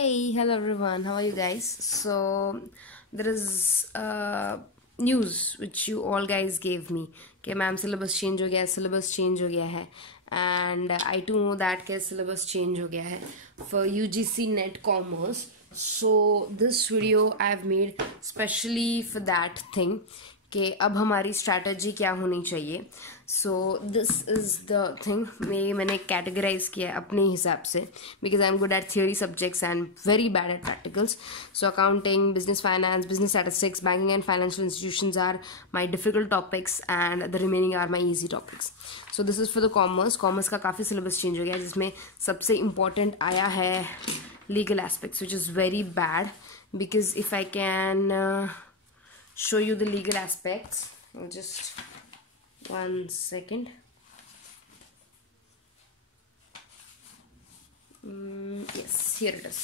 Hey, hello everyone. How are you guys? So there is news which you all guys gave me कि ma'am syllabus change हो गया है, syllabus change हो गया है, and I too know that कि syllabus change हो गया है for UGC NET Commerce. So this video I've made specially for that thing कि अब हमारी स्ट्रैटेजी क्या होनी चाहिए. So this is the thing मैंने कैटेगराइज किया है अपने हिसाब से because I am good at theory subjects and very bad at practicals. So accounting, business finance, business statistics, banking and financial institutions are my difficult topics and the remaining are my easy topics. So this is for the commerce. Commerce का काफ़ी syllabus change हो गया है जिसमें सबसे important आया है legal aspects which is very bad because if I can show you the legal aspects. Just one second. Yes, here it is.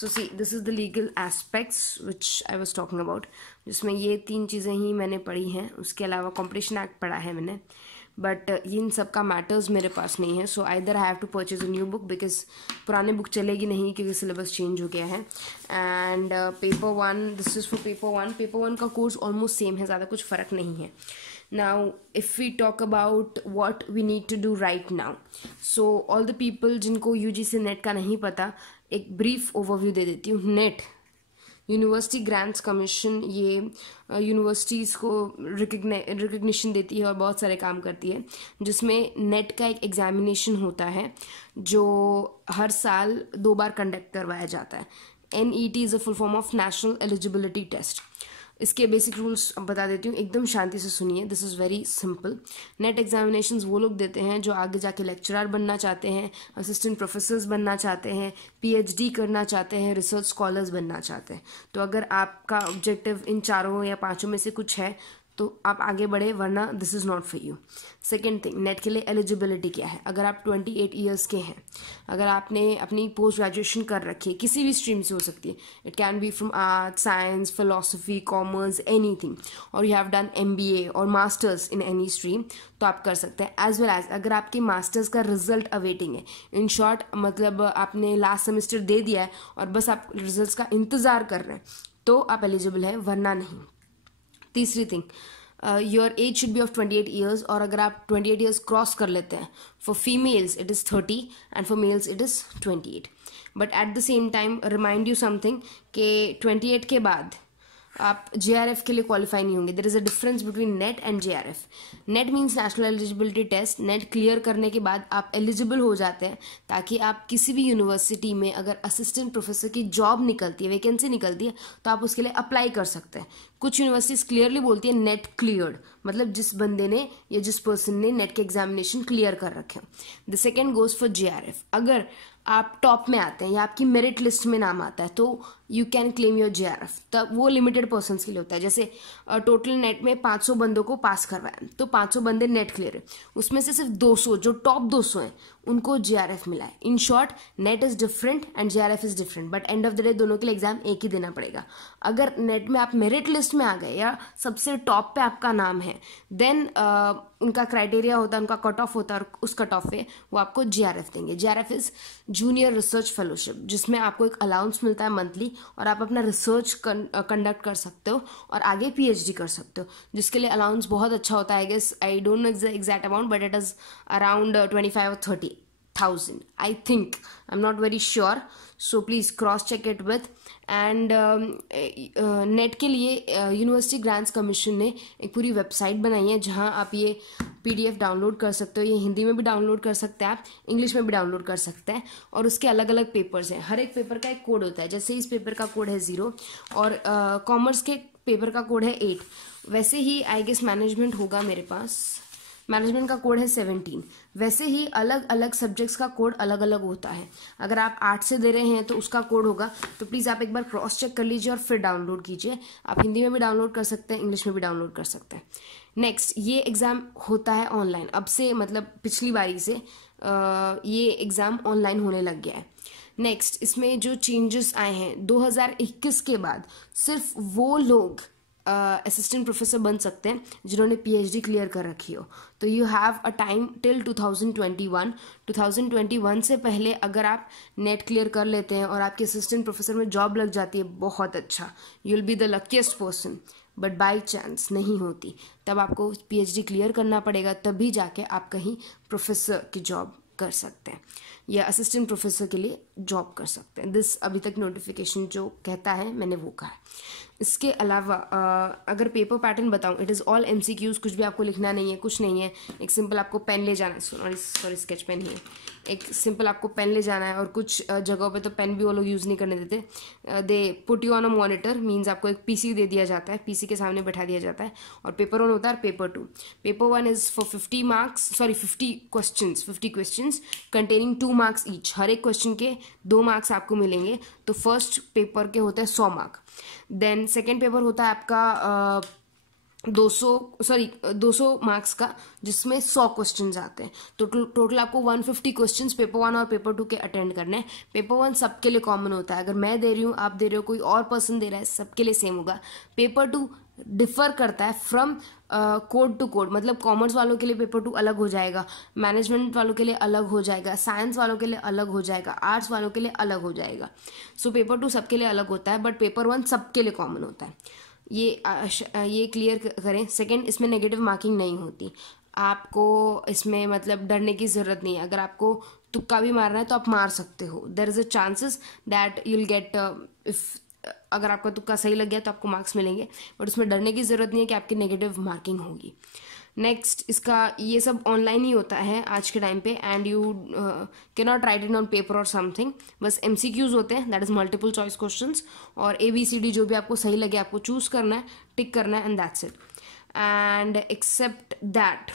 So see, this is the legal aspects which I was talking about. जिसमें ये 3 चीज़ें ही मैंने पढ़ी हैं. उसके अलावा competition act पढ़ा है मैंने, बट इन सब का मैटर्स मेरे पास नहीं है. So either I have to purchase a new book because पुराने बुक चलेगी नहीं क्योंकि सिलेबस चेंज हो गया है. And paper 1, this is for paper 1. Paper 1 का कोर्स ऑलमोस्ट सेम है, ज़्यादा कुछ फ़र्क नहीं है. Now if we talk about what we need to do right now, so all the people जिनको यूजीसी नेट का नहीं पता, एक ब्रीफ ओवरव्यू दे देती हूँ. नेट यूनिवर्सिटी ग्रांट्स कमीशन, ये यूनिवर्सिटीज़ को रिकग्निशन देती है और बहुत सारे काम करती है, जिसमें नेट का एक एग्जामिनेशन होता है जो हर साल 2 बार कंडक्ट करवाया जाता है. NET is a full form of National Eligibility Test. इसके बेसिक रूल्स बता देती हूँ, एकदम शांति से सुनिए. This is very simple. NET examinations वो लोग देते हैं जो आगे जाके लेक्चरर बनना चाहते हैं, असिस्टेंट प्रोफेसर्स बनना चाहते हैं, PhD करना चाहते हैं, रिसर्च स्कॉलर्स बनना चाहते हैं. तो अगर आपका ऑब्जेक्टिव इन 4 या 5 में से कुछ है तो आप आगे बढ़े, वरना this is not for you. Second thing, net के लिए एलिजिबिलिटी क्या है. अगर आप 28 ईयर्स के हैं, अगर आपने अपनी पोस्ट ग्रेजुएशन कर रखी है, किसी भी स्ट्रीम से हो सकती है, it can be from art, science, philosophy, commerce, anything, और यू हैव डन MBA और मास्टर्स इन एनी स्ट्रीम, तो आप कर सकते हैं. एज वेल एज अगर आपके मास्टर्स का रिजल्ट अवेटिंग है, इन शॉर्ट मतलब आपने लास्ट सेमेस्टर दे दिया है और बस आप रिजल्ट का इंतज़ार कर रहे हैं, तो आप एलिजिबल हैं, वरना नहीं. तीसरी thing, your age should be of 28 years, और अगर आप 28 ईयर्स क्रॉस कर लेते हैं, for females it is 30 and for mails it is 28. But at the same time remind you something कि 28 के बाद आप JRF के लिए क्वालिफाई नहीं होंगे. There is a difference between NET and JRF. NET means National Eligibility Test. NET clear करने के बाद आप एलिजिबल हो जाते हैं ताकि आप किसी भी यूनिवर्सिटी में अगर असिस्टेंट प्रोफेसर की जॉब निकलती है, वैकेंसी निकलती है, तो आप उसके लिए अप्लाई कर सकते हैं. कुछ यूनिवर्सिटीज़ क्लियरली बोलती है नेट क्लियर्ड, मतलब जिस बंदे ने या जिस पर्सन ने नेट के एग्जामिनेशन क्लियर कर रखे. The second goes for JRF. अगर आप टॉप में आते हैं या आपकी मेरिट लिस्ट में नाम आता है तो you can claim your JRF. तब वो लिमिटेड पर्सन्स के लिए होता है. जैसे टोटल नेट में 500 बंदों को पास करवाया, तो 500 बंदे नेट क्लियर है, उसमें से सिर्फ 200 जो टॉप 200 हैं उनको JRF मिला है. In short, net is different and JRF is different, but end of the day दोनों के लिए एग्जाम एक ही देना पड़ेगा. अगर नेट में आप मेरिट लिस्ट में आ गए या सबसे टॉप पे आपका नाम है, देन उनका क्राइटेरिया होता है, उनका कट ऑफ होता है, और उस कट ऑफ पे वो आपको JRF देंगे. JRF is junior research fellowship, जिसमें आपको एक अलाउंस मिलता है मंथली, और आप अपना रिसर्च कंडक्ट कर सकते हो और आगे PhD कर सकते हो, जिसके लिए अलाउंस बहुत अच्छा होता है. I guess, I don't know exact amount, but it is around 25 or 30,000. I think, I'm not very sure, so please cross check it with. And net के लिए यूनिवर्सिटी ग्रांट्स कमीशन ने एक पूरी वेबसाइट बनाई है जहां आप ये PDF डाउनलोड कर सकते हो. ये हिंदी में भी डाउनलोड कर सकते हैं, आप इंग्लिश में भी डाउनलोड कर सकते हैं, और उसके अलग अलग पेपर्स हैं. हर एक पेपर का एक कोड होता है. जैसे इस पेपर का कोड है 0 और कॉमर्स के पेपर का कोड है 8. वैसे ही आई गेस मैनेजमेंट होगा मेरे पास, मैनेजमेंट का कोड है 17. वैसे ही अलग अलग सब्जेक्ट्स का कोड अलग अलग होता है. अगर आप आर्ट से दे रहे हैं तो उसका कोड होगा, तो प्लीज़ आप एक बार क्रॉस चेक कर लीजिए और फिर डाउनलोड कीजिए. आप हिंदी में भी डाउनलोड कर सकते हैं, इंग्लिश में भी डाउनलोड कर सकते हैं. नेक्स्ट, ये एग्ज़ाम होता है ऑनलाइन. अब से मतलब पिछली बारी से ये एग्ज़ाम ऑनलाइन होने लग गया है. नेक्स्ट, इसमें जो चेंजेस आए हैं 2021 के बाद, सिर्फ वो लोग असिस्टेंट प्रोफेसर बन सकते हैं जिन्होंने PhD क्लियर कर रखी हो। तो you have a time till 2021। 2021 से पहले अगर आप नेट क्लियर कर लेते हैं और आपके असिस्टेंट प्रोफेसर में जॉब लग जाती है, बहुत अच्छा, you will be the luckiest person. But by chance नहीं होती, तब आपको PhD क्लियर करना पड़ेगा, तभी जाके आप कहीं प्रोफेसर की जॉब कर सकते हैं या असिस्टेंट प्रोफेसर के लिए जॉब कर सकते हैं। दिस अभी तक नोटिफिकेशन जो कहता है मैंने वो कहा है। इसके अलावा अगर पेपर पैटर्न बताऊं, इट इज़ ऑल MCQs, कुछ भी आपको लिखना नहीं है, कुछ नहीं है। एक सिंपल आपको पेन ले जाना है, सॉरी स्केच पेन ही है, एक सिंपल आपको पेन ले जाना है, और कुछ जगहों पे तो पेन भी वो लोग यूज़ नहीं करने देते। They put you on a monitor, means आपको एक PC दे दिया जाता है, PC के सामने बैठा दिया जाता है, और पेपर 1 होता है और paper 2। Paper 1 is for 50 marks, sorry 50 questions containing 2 marks each. हर एक क्वेश्चन के 2 मार्क्स आपको मिलेंगे। तो फर्स्ट पेपर के होते हैं 100 मार्क। देन सेकेंड पेपर होता है आपका 200 मार्क्स का, जिसमें 100 क्वेश्चंस आते हैं। तो टोटल आपको 150 क्वेश्चंस पेपर 1 और पेपर 2 के अटेंड करने हैं। पेपर 1 सबके लिए कॉमन होता है, अगर मैं दे रही हूँ, आप दे रहे हो, कोई और पर्सन दे रहा है, सबके लिए सेम होगा। पेपर 2 डिफर करता है फ्रॉम कोड टू कोड, मतलब कॉमर्स वालों के लिए पेपर 2 अलग हो जाएगा, मैनेजमेंट वालों के लिए अलग हो जाएगा, साइंस वालों के लिए अलग हो जाएगा, आर्ट्स वालों के लिए अलग हो जाएगा। सो पेपर 2 सबके लिए अलग होता है, बट पेपर 1 सबके लिए कॉमन होता है। ये क्लियर करें। सेकंड, इसमें नेगेटिव मार्किंग नहीं होती। आपको इसमें मतलब डरने की ज़रूरत नहीं है। अगर आपको तुक्का भी मारना है तो आप मार सकते हो। There is a chances that you will get, if अगर आपका तुक्का सही लग गया तो आपको मार्क्स मिलेंगे, बट उसमें डरने की ज़रूरत नहीं है कि आपकी नेगेटिव मार्किंग होगी। नेक्स्ट, इसका ये सब ऑनलाइन ही होता है आज के टाइम पे, and you can not right it on paper और समथिंग। बस MCQs होते हैं, that is multiple choice questions, और ABCD जो भी आपको सही लगे आपको चूज करना है, टिक करना है, and that's it. And except that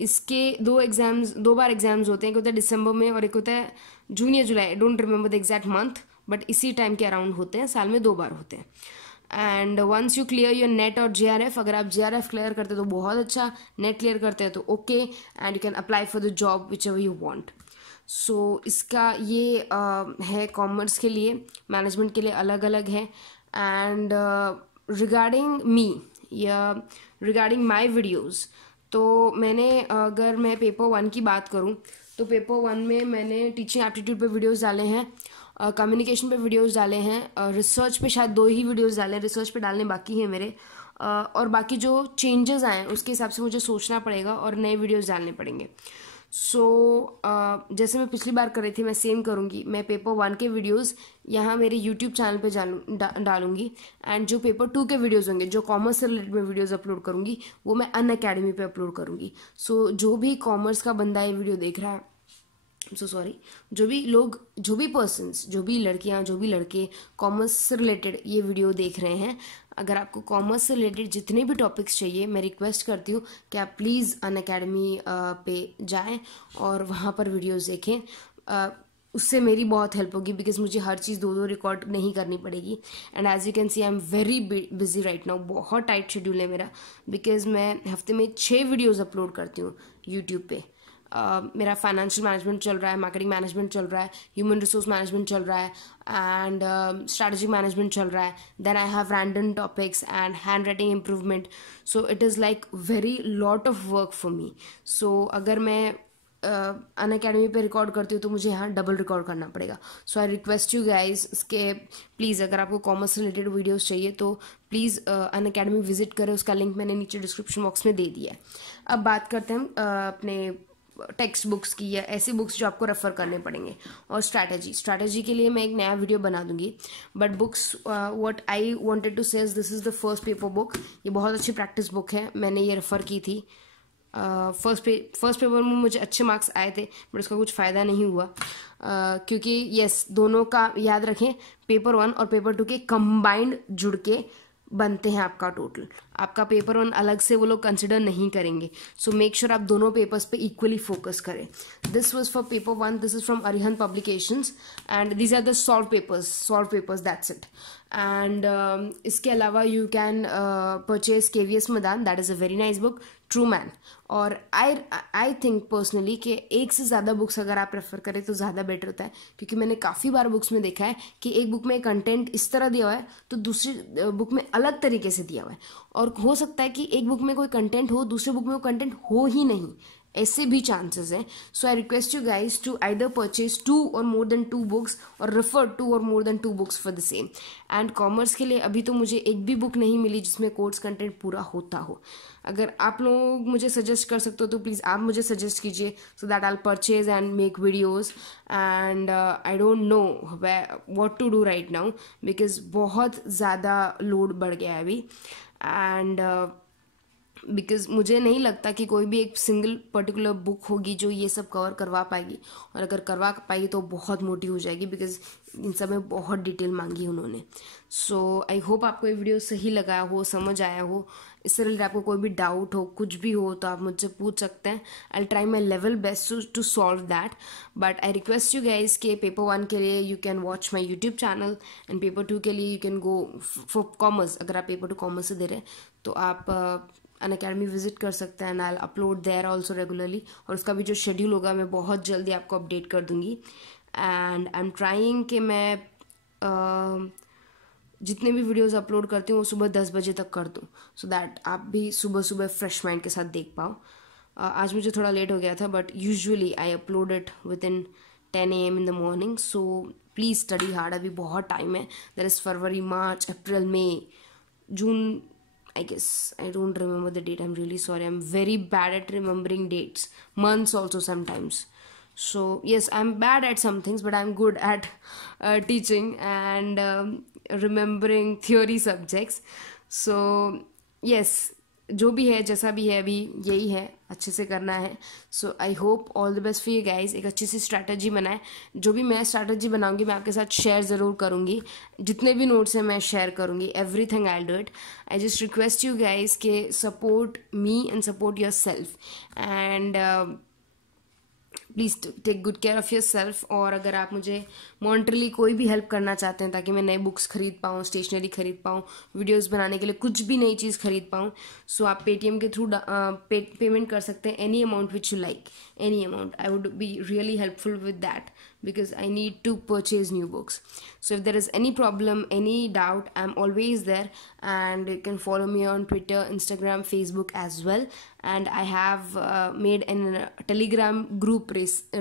इसके 2 बार एग्जाम्स होते हैं। एक होता है दिसंबर में और एक होता है जून या जुलाई, I don't remember the exact month, but इसी टाइम के अराउंड होते हैं, साल में 2 बार होते हैं। And once you clear your NET और JRF, अगर आप JRF क्लियर करते हो तो बहुत अच्छा, नेट क्लियर करते हैं तो okay, and you can apply for the job whichever you want. So इसका ये है कॉमर्स के लिए, मैनेजमेंट के लिए अलग अलग है। एंड रिगार्डिंग मी या रिगार्डिंग माई वीडियोज़, तो मैंने अगर मैं पेपर 1 की बात करूं तो पेपर 1 में मैंने टीचिंग एप्टीट्यूड पे वीडियोस डाले हैं, कम्युनिकेशन पे वीडियोस डाले हैं, रिसर्च पे शायद 2 ही वीडियोस डाले हैं, रिसर्च पे डालने बाकी हैं मेरे, और बाकी जो चेंजेस आए उसके हिसाब से मुझे सोचना पड़ेगा और नए वीडियोस डालने पड़ेंगे। सो जैसे मैं पिछली बार कर रही थी, मैं सेम करूँगी। मैं पेपर 1 के वीडियोस यहाँ मेरे YouTube चैनल पे डालूंगी, एंड जो पेपर 2 के वीडियोस होंगे, जो कॉमर्स से रिलेटेड मैं वीडियोस अपलोड करूँगी, वो मैं अनअकैडमी पे अपलोड करूँगी। सो जो भी कॉमर्स का बंदा ये वीडियो देख रहा है, सो सॉरी, जो भी लोग, जो भी पर्सन्स, जो भी लड़कियां, जो भी लड़के कॉमर्स से रिलेटेड ये वीडियो देख रहे हैं, अगर आपको कॉमर्स से रिलेटेड जितने भी टॉपिक्स चाहिए, मैं रिक्वेस्ट करती हूँ कि आप प्लीज़ अनअकैडमी पे जाएं और वहाँ पर वीडियोस देखें। उससे मेरी बहुत हेल्प होगी, बिकॉज मुझे हर चीज़ 2 रिकॉर्ड नहीं करनी पड़ेगी। And as you can see I am very busy right now, बहुत टाइट शेड्यूल है मेरा, बिकॉज मैं हफ्ते में 6 वीडियोज़ अपलोड करती हूँ यूट्यूब पे। मेरा फाइनेंशियल मैनेजमेंट चल रहा है, मार्केटिंग मैनेजमेंट चल रहा है, ह्यूमन रिसोर्स मैनेजमेंट चल रहा है, एंड स्ट्रैटेजिक मैनेजमेंट चल रहा है। Then I have random topics and handwriting improvement. So it is like very lot of work for me. So अगर मैं अनअकैडमी पे रिकॉर्ड करती हूँ तो मुझे यहाँ डबल रिकॉर्ड करना पड़ेगा। सो आई रिक्वेस्ट यू गाइज, इसके प्लीज़ अगर आपको कॉमर्स से रिलेटेड वीडियोस चाहिए तो प्लीज़ अनअकैडमी विजिट करें, उसका लिंक मैंने नीचे डिस्क्रिप्शन बॉक्स में दे दिया है। अब बात करते हैं हम अपने टेक्स्ट बुक्स की, या ऐसी बुक्स जो आपको रेफर करने पड़ेंगे, और स्ट्रैटेजी के लिए मैं एक नया वीडियो बना दूंगी। But books what I wanted to say, this is the first paper book. ये बहुत अच्छी प्रैक्टिस बुक है, मैंने ये रेफ़र की थी। फर्स्ट पेपर में मुझे अच्छे मार्क्स आए थे, बट उसका कुछ फ़ायदा नहीं हुआ, क्योंकि यस, दोनों का याद रखें, पेपर 1 और पेपर 2 के कंबाइंड जुड़ के बनते हैं आपका टोटल। आपका पेपर 1 अलग से वो लोग कंसिडर नहीं करेंगे। सो मेक श्योर आप दोनों पेपर्स पे इक्वली फोकस करें। This was for paper 1, this is from Arihant publications, and these are the solve papers, that's it. And इसके अलावा you can purchase KVS Madan, that is a very nice book, true man. और I think personally कि एक से ज़्यादा books अगर आप prefer करें तो ज़्यादा बेटर होता है, क्योंकि मैंने काफ़ी बार बुक्स में देखा है कि एक बुक में कंटेंट इस तरह दिया हुआ है तो दूसरी बुक में अलग तरीके से दिया हुआ है, और हो सकता है कि एक बुक में कोई कंटेंट हो, दूसरे बुक में वो कंटेंट हो ही नहीं, ऐसे भी चांसेस हैं। So I request you guys to either purchase 2 or more than 2 books और refer 2 or more than 2 books for the same. And commerce के लिए अभी तो मुझे एक भी बुक नहीं मिली जिसमें कोर्स कंटेंट पूरा होता हो। अगर आप लोग मुझे सजेस्ट कर सकते हो तो प्लीज़ आप मुझे सजेस्ट कीजिए, so that I will purchase and make videos. And I don't know what to do right now, because बहुत ज़्यादा लोड बढ़ गया है अभी। एंड बिकॉज मुझे नहीं लगता कि कोई भी एक सिंगल पर्टिकुलर बुक होगी जो ये सब कवर करवा पाएगी, और अगर करवा पाएगी तो बहुत मोटी हो जाएगी, बिकॉज इन सब में बहुत डिटेल मांगी उन्होंने। सो आई होप आपको ये वीडियो सही लगा हो, समझ आया हो। इससे रिलेटेड आपको कोई भी डाउट हो, कुछ भी हो, तो आप मुझसे पूछ सकते हैं। I try my level best to solve that. But I request you guys के पेपर 1 के लिए you can watch my YouTube channel, and paper 2 के लिए you can go for commerce. अगर आप पेपर 2 कॉमर्स से दे रहे हैं तो आप अनअकैडमी विजिट कर सकते हैं, and I upload there also regularly. और उसका भी जो शेड्यूल होगा मैं बहुत जल्दी आपको अपडेट कर दूंगी। एंड आई एम ट्राइंग कि मैं जितने भी वीडियोस अपलोड करती हूँ वो सुबह 10 बजे तक कर दूँ, सो दैट आप भी सुबह सुबह फ्रेश माइंड के साथ देख पाओ। आज मुझे थोड़ा लेट हो गया था, but usually I upload it within 10 AM in the morning. So please study hard, अभी बहुत टाइम है। There is February, March, April, May, June, I guess I don't remember the date. I'm really sorry. I'm very bad at remembering dates, months also sometimes. So yes, I'm bad at some things, but I'm good at teaching and remembering theory subjects. So yes, जो भी है, जैसा भी है, अभी यही है, अच्छे से करना है। So I hope all the best for you guys. एक अच्छी सी स्ट्रैटेजी बनाए। जो भी मैं स्ट्रैटेजी बनाऊंगी मैं आपके साथ शेयर ज़रूर करूंगी, जितने भी नोट्स हैं मैं शेयर करूंगी, everything I will do it. I just request you guys के support me and support yourself, and please take good care of yourself. और अगर आप मुझे मॉनिटरली कोई भी हेल्प करना चाहते हैं ताकि मैं नए बुक्स खरीद पाऊँ, स्टेशनरी खरीद पाऊँ, वीडियोस बनाने के लिए कुछ भी नई चीज़ खरीद पाऊँ, सो आप पेटीएम के थ्रू पेमेंट कर सकते हैं, any amount which you like, any amount. I would be really helpful with that, because I need to purchase new books. So if there is any problem, any doubt, I'm always there, and you can follow me on Twitter, Instagram, Facebook as well. And I have made a Telegram group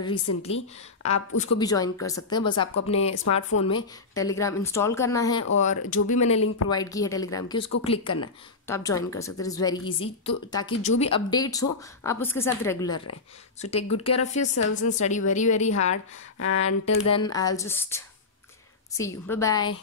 recently. आप उसको भी join कर सकते हैं। बस आपको अपने smartphone में टेलीग्राम इंस्टॉल करना है और जो भी मैंने लिंक प्रोवाइड की है टेलीग्राम की उसको क्लिक करना है, तो आप ज्वाइन कर सकते हैं। इट्स वेरी इजी, तो ताकि जो भी अपडेट्स हो आप उसके साथ रेगुलर रहें। So take good care of yourself and study very very hard, and till then I will just see you, bye bye.